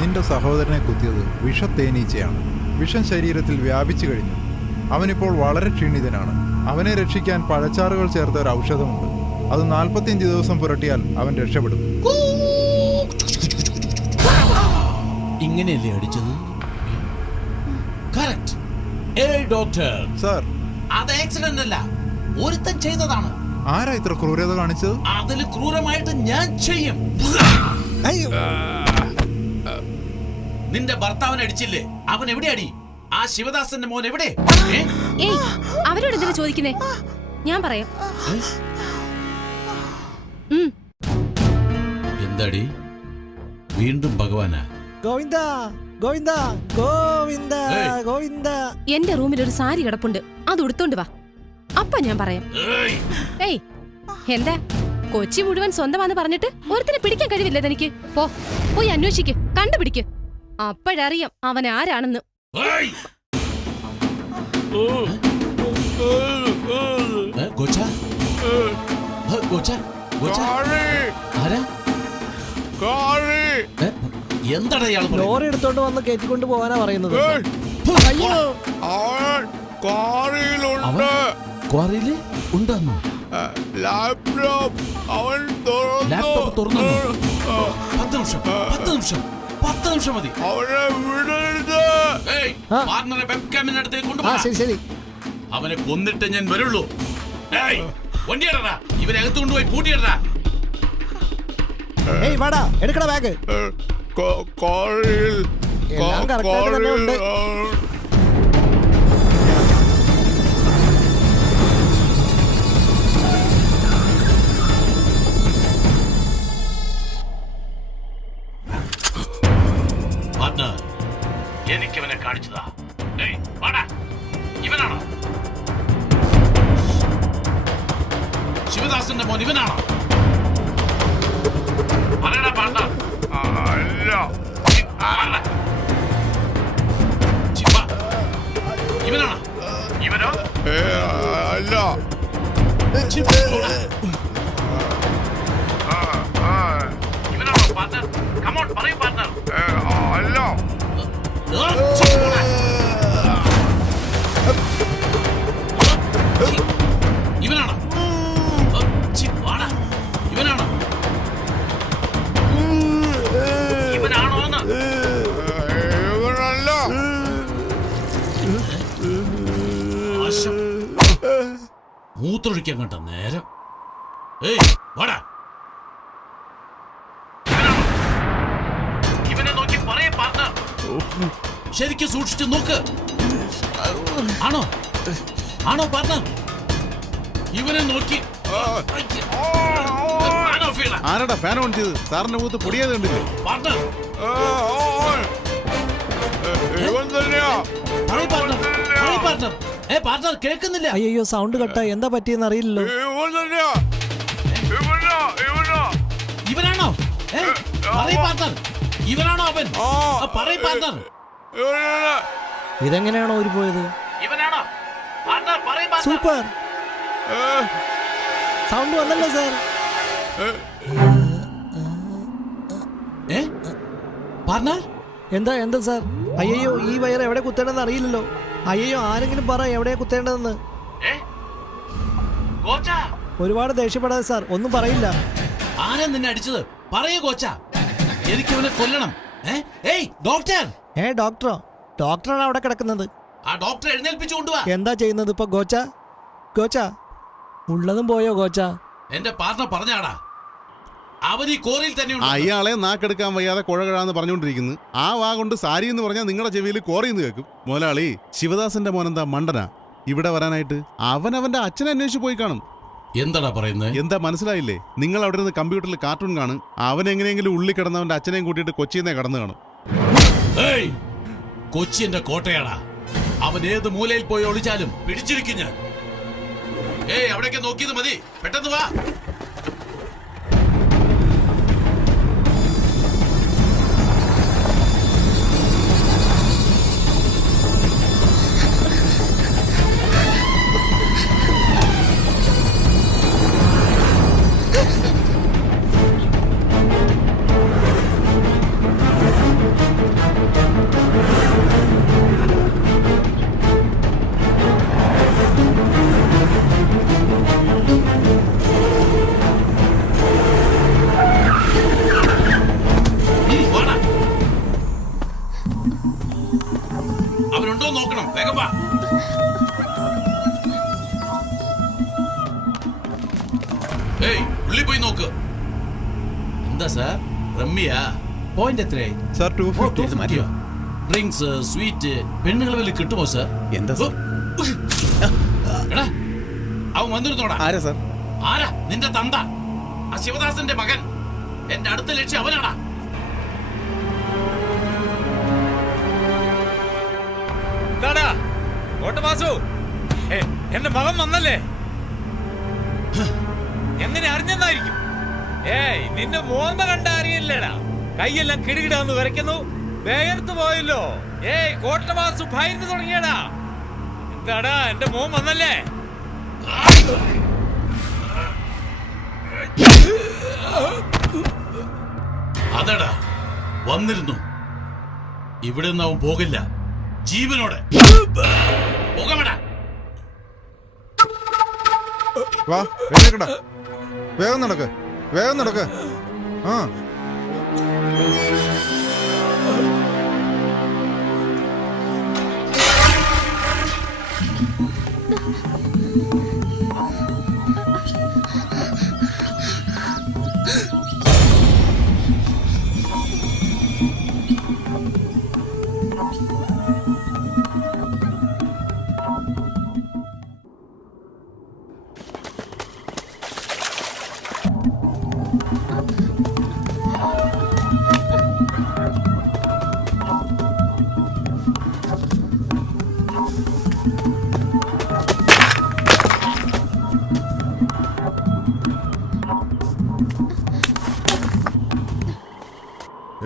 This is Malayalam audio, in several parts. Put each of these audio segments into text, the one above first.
നിന്റെ സഹോദരനെ കുത്തിയത് വിഷത്തേനീച്ചയാണ്. വിഷം ശരീരത്തിൽ വ്യാപിച്ചു കഴിഞ്ഞു. അവനിപ്പോൾ വളരെ ക്ഷീണിതനാണ്. അവനെ രക്ഷിക്കാൻ പഴച്ചാറുകൾ ചേർത്ത ഒരു ഔഷധമുണ്ട്. അത് 45 ദിവസം പുരട്ടിയാൽ അവൻ രക്ഷപ്പെടും. ഇങ്ങനെയല്ലേ അടിച്ചത്? ഡോക്ടർ സർ, അത് ആക്സിഡന്റ് അല്ല, ഒരുത്തൻ ചെയ്തതാണ്. ആരാ ഇത്ര ക്രൂരത കാണിച്ചത്? അതിൽ ക്രൂരമായിട്ട് ഞാൻ ചെയ്യും. നിന്റെ ഭർത്താവിനെ അടിച്ചില്ലേ? അവൻ എവിടെ അടി? ആ ശിവദാസന്റെ മോൻ എവിടെ? അവരോട് എന്തിനാ ചോദിക്കുന്നേ? ഞാൻ പറയാം. എന്താടി വീണ്ടും ഭഗവാനാ? ഗോവിന്ദ ഗോവിന്ദ ഗോവിന്ദ ഗോവിന്ദ. എന്റെ റൂമിൽ ഒരു സാരി കിടപ്പുണ്ട്, അത് ഉടുത്തോണ്ട് വാ. അപ്പ ഞാൻ പറയാം. ഏയ്, എന്താ കൊച്ചി മുഴുവൻ സ്വന്തമാണെന്ന് പറഞ്ഞിട്ട് ഒരുത്തിനെ പിടിക്കാൻ കഴിവില്ല തനിക്ക്? പോയി അന്വേഷിക്ക്, കണ്ടുപിടിക്ക്. അപ്പോഴറിയാം അവൻ ആരാണെന്ന്. എന്താടാ ലോറി എടുത്തോണ്ട് വന്ന് കയറ്റിക്കൊണ്ട് പോകാനാ പറയുന്നത്. ലാപ്ടോപ്പ് അവൻ തുറന്നു. 10 നിമിഷം മതി. ശരി, അവനെ കൊന്നിട്ട് ഞാൻ വരുള്ളൂ. വണ്ടിയിടറാ, ഇവനെ അകത്ത് കൊണ്ടുപോയി പൂട്ടിയിടറാ. വാടാ, എടുക്കടാ ബാഗ്. എല്ലാം കറക്റ്റായിട്ട് തന്നെ ഉണ്ട്. എനിക്കവനെ കാണിച്ചതാ. ഇവനാണോ ശിവദാസന്റെ മോൻ? ഇവനാണോ? പറയടാ പാർട്ണർ. ഇവനാണോ? ഇവനോ? അല്ല. ഇവനാണോ പാർട്ണർ? കമോൺ പറയൂ പാർട്ണർ. അല്ല. ഇവനാണോ? ഇവനാണോ? ഇവനാണോന്ന്? ഇവനല്ല. മൂത്രൊഴിക്കാൻ കണ്ട നേരം. വാടാ. ഇവനെ നോക്കി പറയേ പാർട്ണർ. ശരിക്കും സൂക്ഷിച്ചു നോക്ക്. ആണോ പാർട്ണർ? ഇവനെ നോക്കി. ആരാടാ ഫാൻ ഓൺ ചെയ്ത്? സാറിന്റെ മുഖത്ത് പൊടിയത് കണ്ടില്ലേ? പാർട്ണർ പാർട്ണർ കേൾക്കുന്നില്ല. അയ്യോ, സൗണ്ട് കട്ടാ. എന്താ പറ്റിയെന്ന് അറിയില്ലല്ലോ. ഇവനാണോ? പാർട്ണർ ഇവനാണോ അവൻ? പാർട്ണർ ഇതെങ്ങനെയാണോ ഊരി പോയത്? ഇവനാണോ? സൂപ്പർ സൗണ്ട് വന്നല്ലോ സാർ. പാർട്ണർ എന്താ സാർ? അയ്യോ, ഈ വയർ എവിടെ കുത്തേണ്ടതെന്ന് അറിയില്ലല്ലോ. അയ്യോ, ആരെങ്കിലും പറ എവിടെയാ കുത്തേണ്ടതെന്ന്. ഒരുപാട് ദേഷ്യപ്പെടാതെ സാർ, ഒന്നും പറയില്ല. ആരാ നിന്നെ അടിച്ചത്? പറയൂ കോച്ച, എനിക്കവനെ കൊല്ലണം. ഡോക്ടർ. ഡോക്ടറോ? ഡോക്ടറാണ് അവിടെ കിടക്കുന്നത്. ആ ഡോക്ടറെ എഴുന്നേൽപ്പിച്ചു കൊണ്ടുവാ. എന്താ ചെയ്യുന്നത് ഇപ്പൊ ഗോച്ച? ഉള്ളതും പോയോ ഗോച്ച? എന്റെ പാർട്ണർ പറഞ്ഞാടാ, അവൻ ഈ കോറിയിൽ തന്നെ. അയാളെ നാക്കെടുക്കാൻ വയ്യാതെ കുഴകഴാന്ന് പറഞ്ഞുകൊണ്ടിരിക്കുന്നു. ആ വാ കൊണ്ട് സാരി എന്ന് പറഞ്ഞാൽ നിങ്ങളുടെ ചെവിയിൽ കോറിന്ന് കേൾക്കും. മുതലാളി, ശിവദാസന്റെ മോനെന്താ മണ്ടനാ ഇവിടെ വരാനായിട്ട്? അവന്റെ അച്ഛനെ അന്വേഷിച്ച് പോയി കാണും. എന്താടാ പറയുന്നത്? എന്താ മനസ്സിലായില്ലേ? നിങ്ങൾ അവിടെ നിന്ന് കമ്പ്യൂട്ടറിൽ കാർട്ടൂൺ കാണും. അവൻ എങ്ങനെയെങ്കിലും ഉള്ളിൽ കിടന്നവന്റെ അച്ഛനെയും കൂട്ടിയിട്ട് കൊച്ചിയിൽ കടന്നു കാണും. കൊച്ചി എന്റെ കോട്ടയാടാ. അവൻ ഏത് മൂലയിൽ പോയി ഒളിച്ചാലും പിടിച്ചിരിക്കും ഞാൻ. അവിടേക്ക് നോക്കിയത് മതി, പെട്ടെന്ന് വാ. വേഗം വാ. ഏയ് ഉള്ളി പോയി നോക്ക്. എന്താ സാർ റമ്മിയാ? പോയിന്റ് എത്രയായി? സാർ 250. ഡ്രിങ്ക്സ് സ്വീറ്റ് പെണ്ണുങ്ങൾ വല്ല കിട്ടുമോ സാർ? എന്താ സാർ? എടാ അവൻ വന്നിരുന്നോടാ. ആരാ സാർ? ആരാ? നിന്റെ തന്ത, ആ ശിവദാസന്റെ മകൻ. എന്റെ അടുത്ത ലക്ഷ്യം അവനാടാ. എന്താടാ കോട്ടവാസു, എന്റെ മകൻ വന്നല്ലേ? എങ്ങനെ അറിഞ്ഞെന്നായിരിക്കും? ഏയ് നിന്റെ മോന്ത കണ്ട അറിയില്ലടാ. കൈയെല്ലാം കിടുകിടാന്ന് വരയ്ക്കുന്നു, വേർത്ത് പോയല്ലോ. ഏയ് കോട്ടവാസു ഭയന്ന് തുടങ്ങിയടാ. എന്താടാ എന്റെ മോൻ വന്നല്ലേ? അതടാ വന്നിരുന്നു. ഇവിടെ നിന്ന് അവൻ പോകില്ല ജീവനോടെ. പോകാമടാ. വാ എഴുന്നേക്കടാ, വേഗം നടക്ക്, വേഗം നടക്ക്. ആ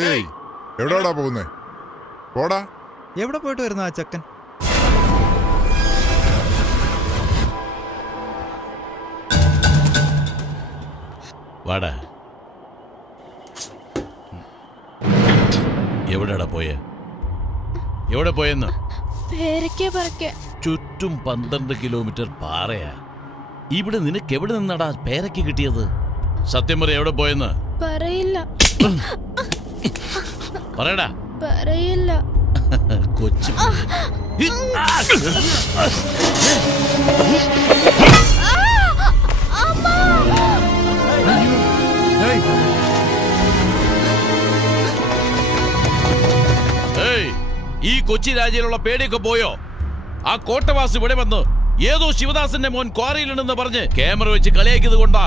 ഏയ് എവിടാടാ പോകുന്നേ? പോടാ. എവിടെ പോയിട്ട് വരുന്ന ആ ചെക്കൻ? വാടാ. എവിടെടാ പോയെ? എവിടെ പോയെന്ന്? ചുറ്റും 12 കിലോമീറ്റർ പാറയാ. ഇവിടെ നിനക്ക് എവിടെ നിന്നാടാ പേരയ്ക്ക് കിട്ടിയത്? സത്യം പറ, എവിടെ പോയെന്ന്? പറയില്ല. പറയടാ. പറയില്ല. കൊച്ചു ഈ കൊച്ചി രാജ്യയിലുള്ള പേടിയൊക്കെ പോയോ? ആ കോട്ടവാസ് ഇവിടെ വന്ന് ഏതോ ശിവദാസന്റെ മോൻ ക്വാറിയിലുണ്ടെന്ന് പറഞ്ഞ് ക്യാമറ വെച്ച് കളിയാക്കിയത് കൊണ്ടാ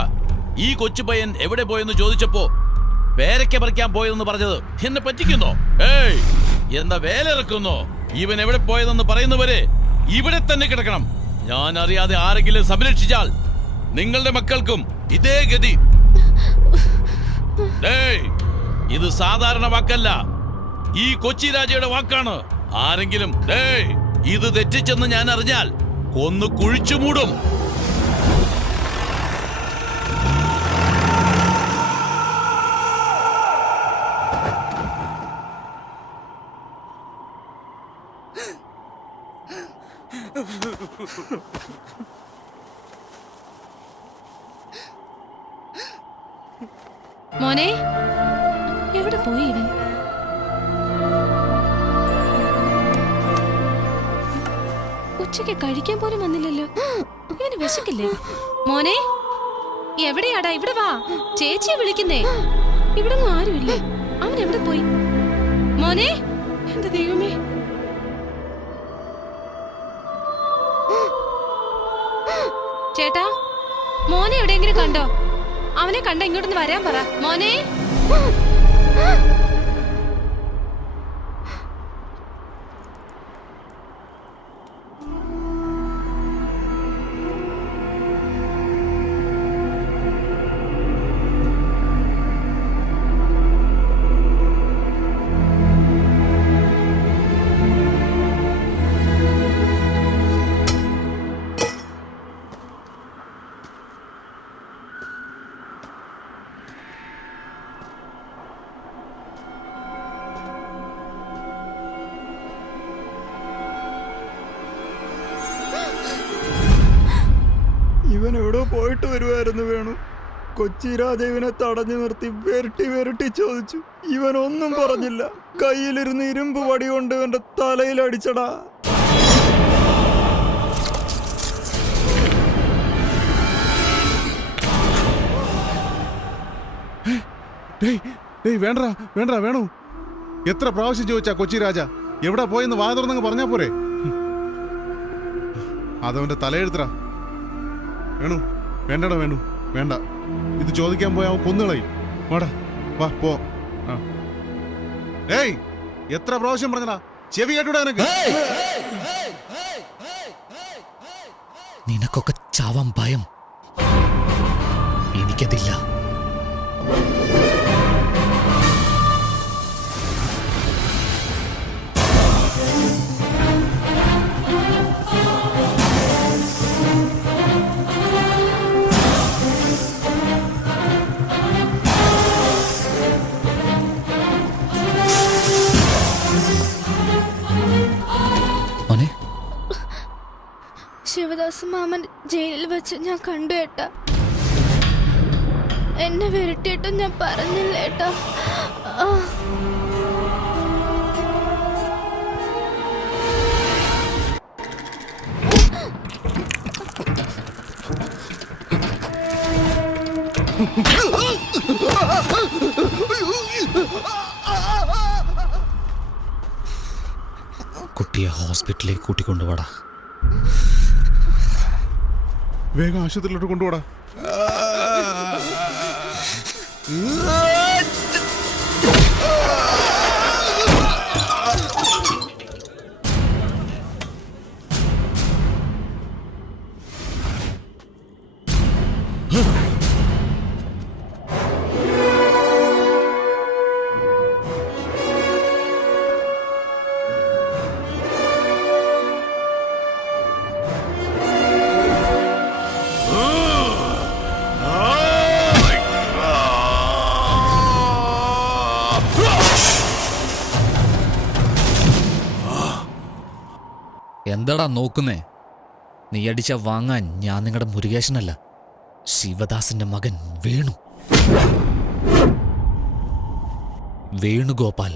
ഈ കൊച്ചു പയ്യൻ എവിടെ പോയെന്ന് ചോദിച്ചപ്പോ പേരയ്ക്ക പറിക്കാൻ പോയതെന്ന് പറഞ്ഞത്. എന്നെ പറ്റിക്കുന്നോ? ഏയ് എന്താ വേലിറക്കുന്നോ? ഇവൻ എവിടെ പോയതെന്ന് പറയുന്നവരെ ഇവിടെ തന്നെ കിടക്കണം. ഞാൻ അറിയാതെ ആരെങ്കിലും സംരക്ഷിച്ചാൽ നിങ്ങളുടെ മക്കൾക്കും ഇതേ ഗതി. ഇത് സാധാരണ വാക്കല്ല, ഈ കൊച്ചി രാജയുടെ വാക്കാണ്. ആരെങ്കിലും ഇത് തെറ്റിച്ചെന്ന് ഞാൻ അറിഞ്ഞാൽ കൊന്നു കുഴിച്ചു മൂടും. മോനെ, എവിടെ പോയി ഇവൻ? ഉച്ചയ്ക്ക് കഴിക്കാൻ പോലും വന്നില്ലല്ലോ. ഇവന് വിശക്കില്ലേ? മോനെ എവിടെയാടാ? ഇവിടെ വാ, ചേച്ചിയെ വിളിക്കുന്നേ. ഇവിടെ ഒന്നും ആരുമില്ലേ. അവൻ എവിടെ പോയി? മോനെ, എന്റെ ദൈവമേ. ചേട്ടാ, മോനെ എവിടെയെങ്കിലും കണ്ടോ? അവനെ കണ്ട ഇങ്ങോട്ടൊന്ന് വരാൻ പറ. മോനെ. ഇവൻ എവിടെ പോയിട്ട് വരുമായിരുന്നു വേണു. കൊച്ചി രാജാവിനെ തടഞ്ഞു നിർത്തി വെരട്ടി വെരട്ടി ചോദിച്ചു. ഇവനൊന്നും പറഞ്ഞില്ല. കയ്യിലിരുന്ന് ഇരുമ്പ് വടി കൊണ്ട് ഇവന്റെ തലയിൽ അടിച്ചടാ. വേണ്ട വേണ്ട വേണു, എത്ര പ്രാവശ്യം ചോദിച്ചാ കൊച്ചി രാജ എവിടെ പോയെന്ന് വാ തുറന്നങ്ങ് പറഞ്ഞാ പോരെ? അതവന്റെ തലയെഴുത്തറ. വേണു വേണ്ടടാ, വേണു വേണ്ട. ഇത് ചോദിക്കാൻ പോയാ അവൻ കൊന്നുകളയും. വാടാ വാ പോ. ഏയ് എത്ര പ്രാവശ്യം പറഞ്ഞടാ, ചെവി കേട്ടൂടാ നിനക്ക്? നിനക്കൊക്കെ ചാവാൻ ഭയം, എനിക്കതില്ല. ശിവദാസ് മാമൻ ജയിലിൽ വെച്ച് ഞാൻ കണ്ടു ഏട്ടാ. എന്നെ വിരട്ടിയിട്ടും ഞാൻ പറഞ്ഞില്ല ഏട്ടാ. കുട്ടിയെ ഹോസ്പിറ്റലിലേക്ക് കൂട്ടിക്കൊണ്ടുപോടാ. വേഗം ആശുപത്രിയിലോട്ട് കൊണ്ടുപോടാ. എന്താടാ നോക്കുന്നേ? നീ അടിച്ച വാങ്ങാൻ ഞാൻ നിങ്ങളുടെ മുരുകേശനല്ല, ശിവദാസിന്റെ മകൻ വേണു. വേണുഗോപാൽ.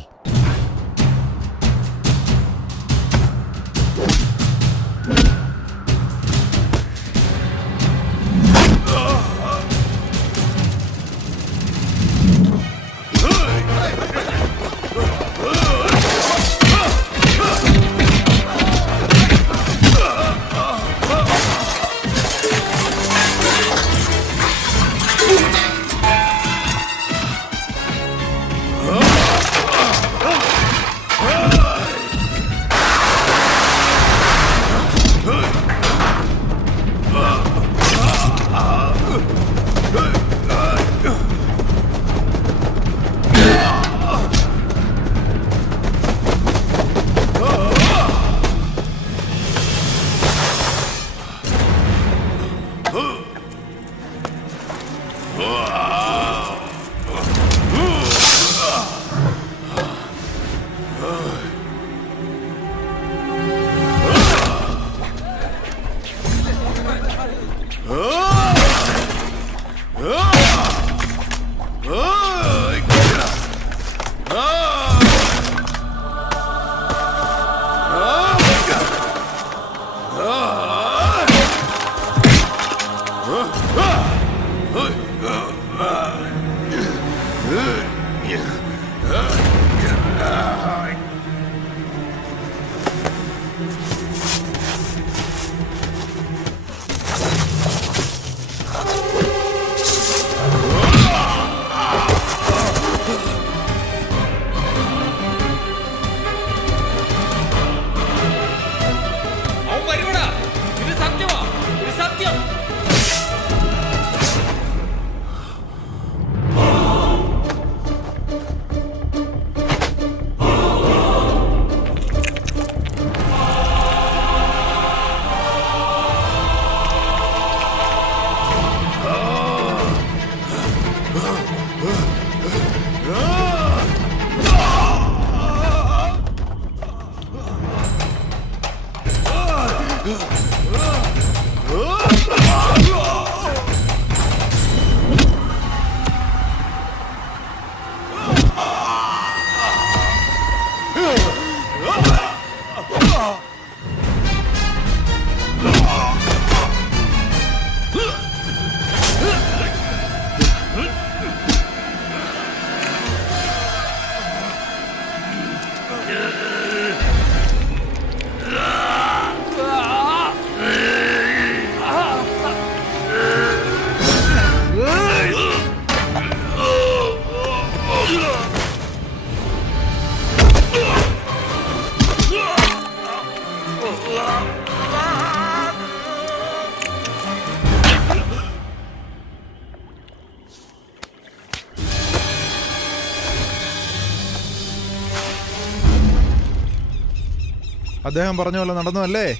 അദ്ദേഹം പറഞ്ഞ പോലെ നടന്നു അല്ലേ?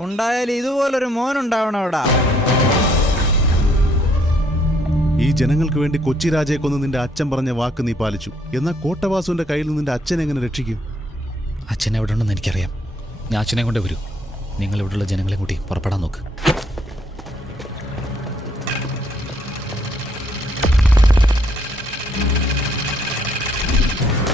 ഉണ്ടായാൽ ഇതുപോലൊരു മോൻ ഉണ്ടാവണോടാ. ഈ ജനങ്ങൾക്ക് വേണ്ടി കൊച്ചി രാജയെ കൊന്ന് നിന്റെ അച്ഛൻ പറഞ്ഞ വാക്ക് നീ പാലിച്ചു. എന്നാൽ കോട്ടവാസുവിന്റെ കയ്യിൽ നിന്ന് നിന്റെ അച്ഛൻ എങ്ങനെ രക്ഷിക്കും? അച്ഛൻ എവിടെ ഉണ്ടെന്ന് എനിക്കറിയാം. ഞാൻ അച്ഛനെ കൊണ്ടേ വരൂ. നിങ്ങൾ ഇവിടെയുള്ള ജനങ്ങളെ കൂട്ടി പുറപ്പെടാൻ നോക്ക്.